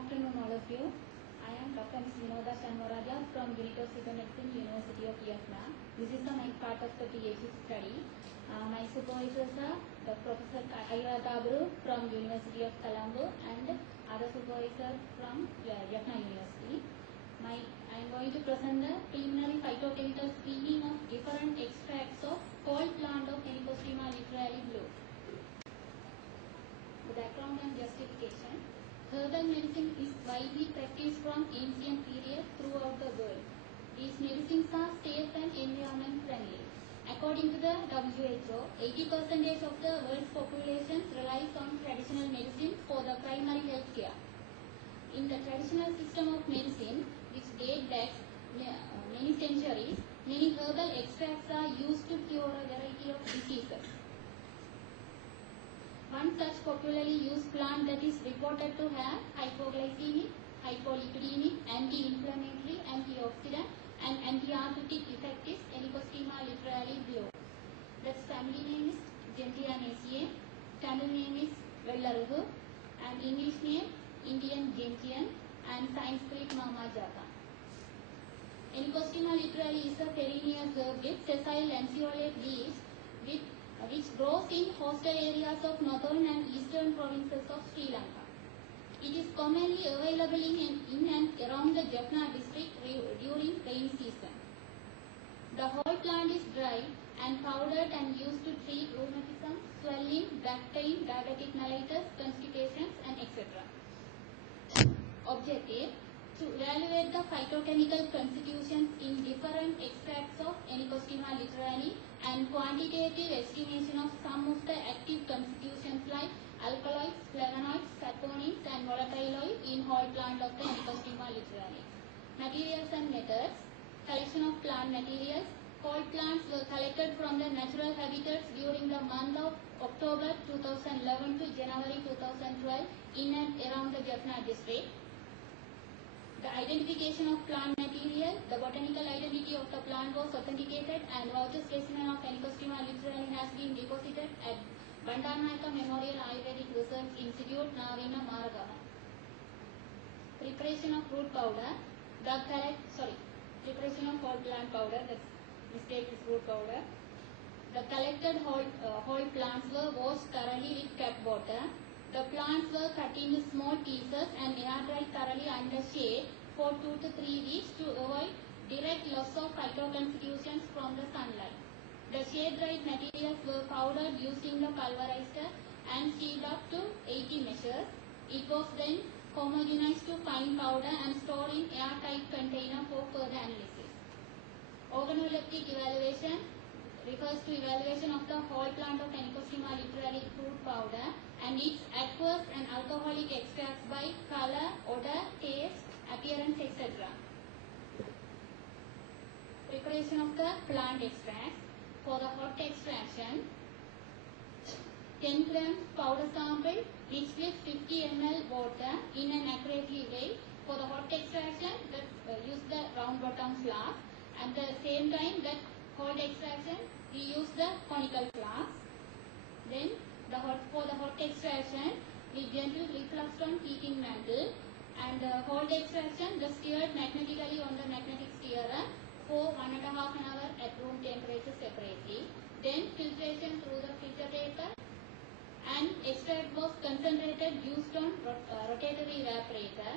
afternoon, all of you. I am Dr. Ms. Vinoda Shanmuraja from University Medicine, University of Vietnam. This is my part of the PhD study. My supervisors are Professor Ayra Gabru from University of Colombo and other supervisor from Vietnam University. I am going to present the preliminary phytochemical screening of different extracts of whole plant of Helicostema literally blue. The background and justification. Herbal medicine is widely practiced from ancient period throughout the world. These medicines are safe and environment friendly. According to the WHO, 80% of the world's population relies on traditional medicine for the primary health care. In the traditional system of medicine, which date back many centuries, many herbal extracts are used to cure a variety of diseases. One such popularly used plant that is reported to have hypoglycemic, hypolipidemic, anti-inflammatory, antioxidant and anti-arthritic effect is Helicostema literally blue. That's family name is Gentianaceae, Tamil name is Vellaruhu, and English name Indian Gentian, and Sanskrit Mamajata. Helicostema literally is a perennial herb with sessile lanceolate leaves which grows in coastal areas of northern and eastern provinces of Sri Lanka. It is commonly available in and around the Jaffna district during rainy season. The whole plant is dried and powdered and used to treat rheumatism, swelling, back pain, diabetic mellitus, constipations, and etc. Objective: to evaluate the phytochemical constitutions in different extracts of Helicostema literally and quantitative estimation of some of the active constitutions like alkaloids, flavonoids, saponins, and volatile in whole plant of the Helicostema literally. Materials and methods. Collection of plant materials. Whole plants were collected from the natural habitats during the month of October 2011 to January 2012 in and around the Jaffna district. The identification of plant material. The botanical identity of the plant was authenticated and voucher specimen of Helicostema literally has been deposited at Bandaranaike Memorial Ayurvedic Research Institute, Navina, Maragama. Preparation of root powder. Preparation of whole plant powder. That's mistake is root powder. The collected whole plants were washed thoroughly with tap water. The plants were cut into small pieces and air dried thoroughly under shade for 2 to 3 weeks to avoid direct loss of phytoconstitutions from the sunlight. The shade dried materials were powdered using the pulverizer and sealed up to 80 measures. It was then homogenized to fine powder and stored in airtight container for further analysis. Organoleptic evaluation refers to evaluation of the whole plant of Helicostema literally fruit powder and its aqueous and alcoholic extracts by color, odor, taste, appearance, etc. Preparation of the plant extracts. For the hot extraction, 10 grams powder sample mixed with 50 ml water in an accurately weighed. For the hot extraction, use the round bottom flask. At the same time that cold extraction, we use the conical flask. Then for the hot extraction, we gentle reflux-on heating mantle, and cold extraction just stirred magnetically on the magnetic stirrer for 1.5 hours at room temperature separately. Then filtration through the filter paper, and extract was concentrated used on rotatory evaporator.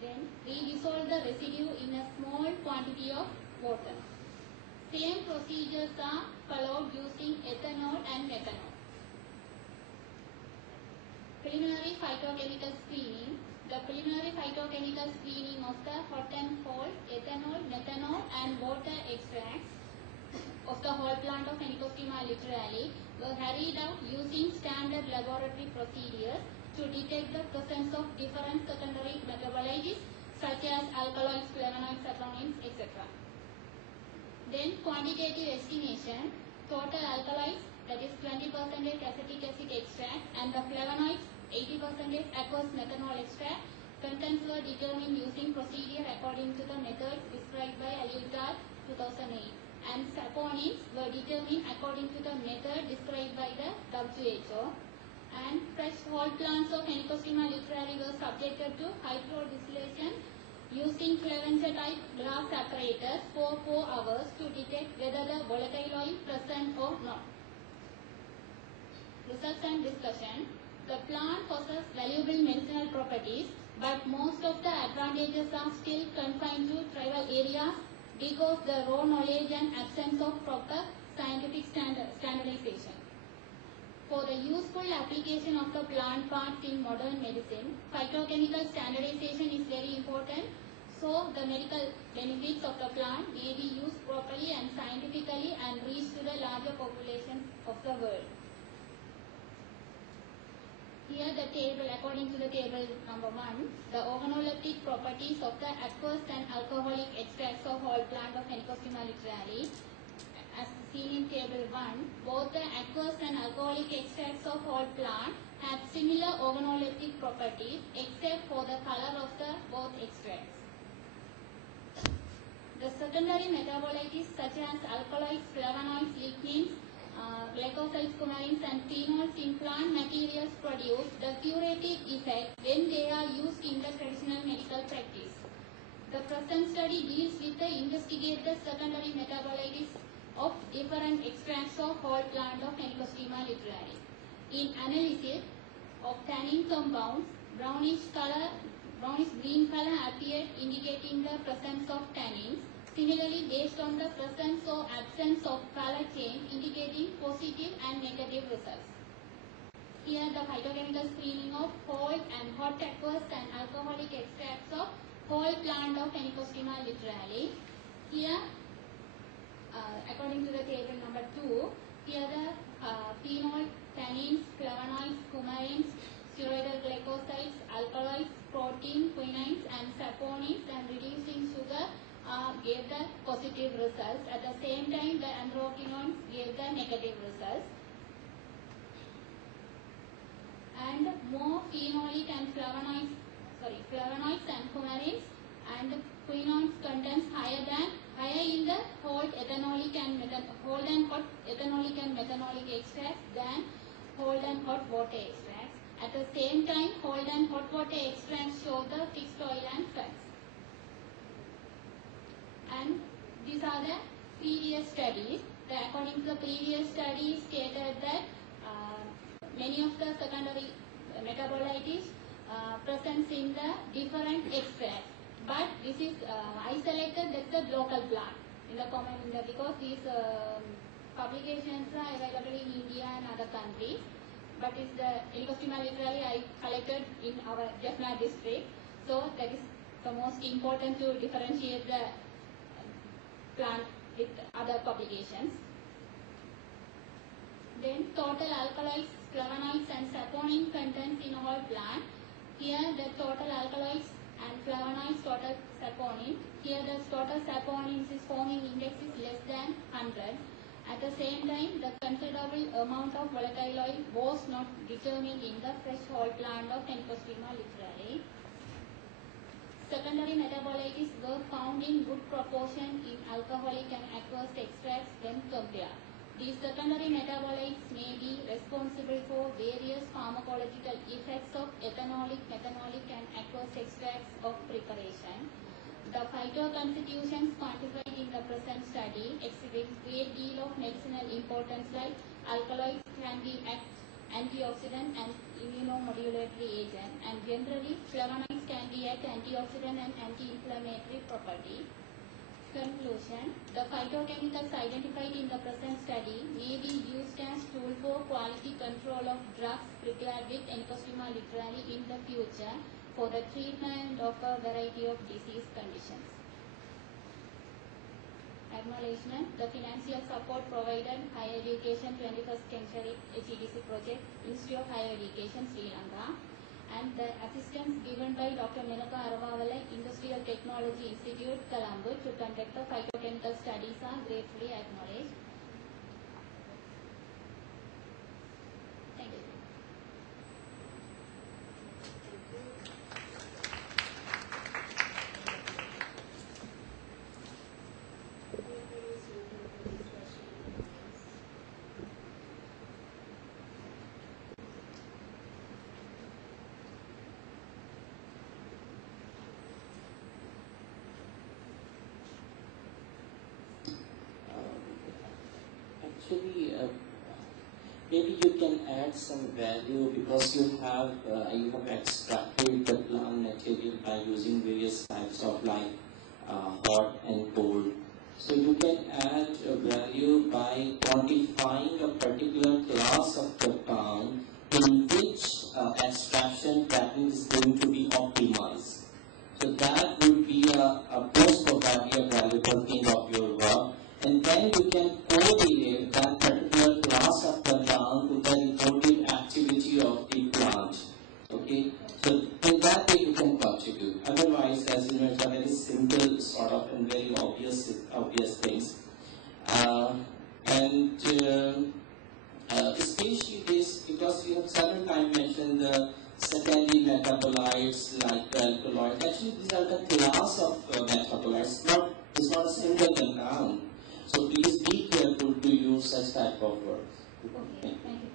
Then we dissolve the residue in a small quantity of water. Same procedures are followed using ethanol and methanol. Preliminary phytochemical screening. The preliminary phytochemical screening of the hot and cold ethanol, methanol and water extracts of the whole plant of Helicostema literally were carried out using standard laboratory procedures to detect the presence of different secondary metabolites such as alkaloids, flavonoids, saponins, etc. Then quantitative estimation. Total alkaloids, that is 20% acetic acid extract, and the flavonoids 80% aqueous methanol extract. Contents were determined using procedure according to the methods described by Aliutar 2008, and saponins were determined according to the method described by the WHO. And fresh whole plants of Henicostoma literaria were subjected to hydrodistillation using Clevenger type glass apparatus for 4 hours to detect whether the volatile oil present or not. Research and discussion. The plant possesses valuable medicinal properties, but most of the advantages are still confined to tribal areas because the raw knowledge and absence of proper scientific standardization. For the useful application of the plant parts in modern medicine, phytochemical standardization is very important, so the medical benefits of the plant may be used properly and scientifically and reach to the larger populations of the world. Here the table, according to the table number 1, the organoleptic properties of the aqueous and alcoholic extracts of whole plant of Henicostoma literaria. As seen in table 1, both the aqueous and alcoholic extracts of whole plant have similar organoleptic properties except for the color of the both extracts. The secondary metabolites such as alkaloids, flavonoids, lignins, glycosides, coumarins and phenols in plant materials produce the curative effect when they are used in the traditional medical practice. The present study deals with the investigated secondary metabolites of different extracts of whole plant of Henicostoma literaria. In analysis of tannin compounds, brownish green color appeared indicating the presence of tannins. Similarly, based on the presence or absence of color change indicating positive and negative results. Here the phytochemical screening of whole and hot aqueous and alcoholic extracts of whole plant of Henicostoma literaria. Here according to the table number 2, here the phenol, tannins, flavonoids, coumarins, steroidal glycosides, alkaloids, protein, quinines and saponins and reducing sugar gave the positive results. At the same time, the androquinones gave the negative results. And more phenolic and flavonoids and coumarins and quinones contents higher in the whole and hot ethanolic and methanolic extracts than whole and hot water extracts. At the same time, whole and hot water extracts show the fixed oil and fats. And these are the previous studies. According to the previous studies stated that many of the secondary metabolites present in the different extracts. But this is I selected the local plant in the because these publications are available in India and other countries. But it's the Henicostoma literaria I collected in our Jaffna district. So that is the most important to differentiate the plant with other publications. Then total alkaloids, flavonoids and saponin contents in whole plant. Here the total alkaloids and flavonoids, total saponin. Here the total saponin forming index is less than 100. At the same time, the considerable amount of volatile oil was not determined in the fresh whole plant of Henicostoma literaria. Secondary metabolites were found in good proportion in alcoholic and aqueous extracts when compared. These secondary metabolites may be responsible for various pharmacological effects of ethanolic, methanolic and aqueous extracts of preparation. The phytoconstitutions quantified in the present study exhibit great deal of medicinal importance, like alkaloids can be antioxidant and immunomodulatory agent, and generally flavonoids can be antioxidant and anti-inflammatory property. Conclusion: the phytochemicals identified in the present study may be used as tool for quality control of drugs prepared with Henicostoma literaria in the future for the treatment of a variety of disease conditions. Acknowledgement: the financial support provided Higher Education 21st Century HEDC project, Institute of Higher Education, Sri Lanka, and the assistance given by Dr. Menaka Aravawala, Industrial Technology Institute, Colombo, to conduct the phytochemical studies are gratefully acknowledged. Thank you. maybe you can add some value because you have extracted the plant material by using various types of like hot and cold. So you can add a value by quantifying a particular class of the plant in which extraction pattern is going to be optimized. So that would be a most probably a valuable thing of your work. And then you can correlate that particular class of the plant to the reported activity of the plant. Okay? So in that way you can contribute. Otherwise, as you know, it's a very simple sort of and very obvious things. Especially this, because we have several times mentioned the secondary metabolites like the alkaloids. Actually, these are the class of metabolites. It's not a single compound. So please be careful to use such type of words. Okay, thank you.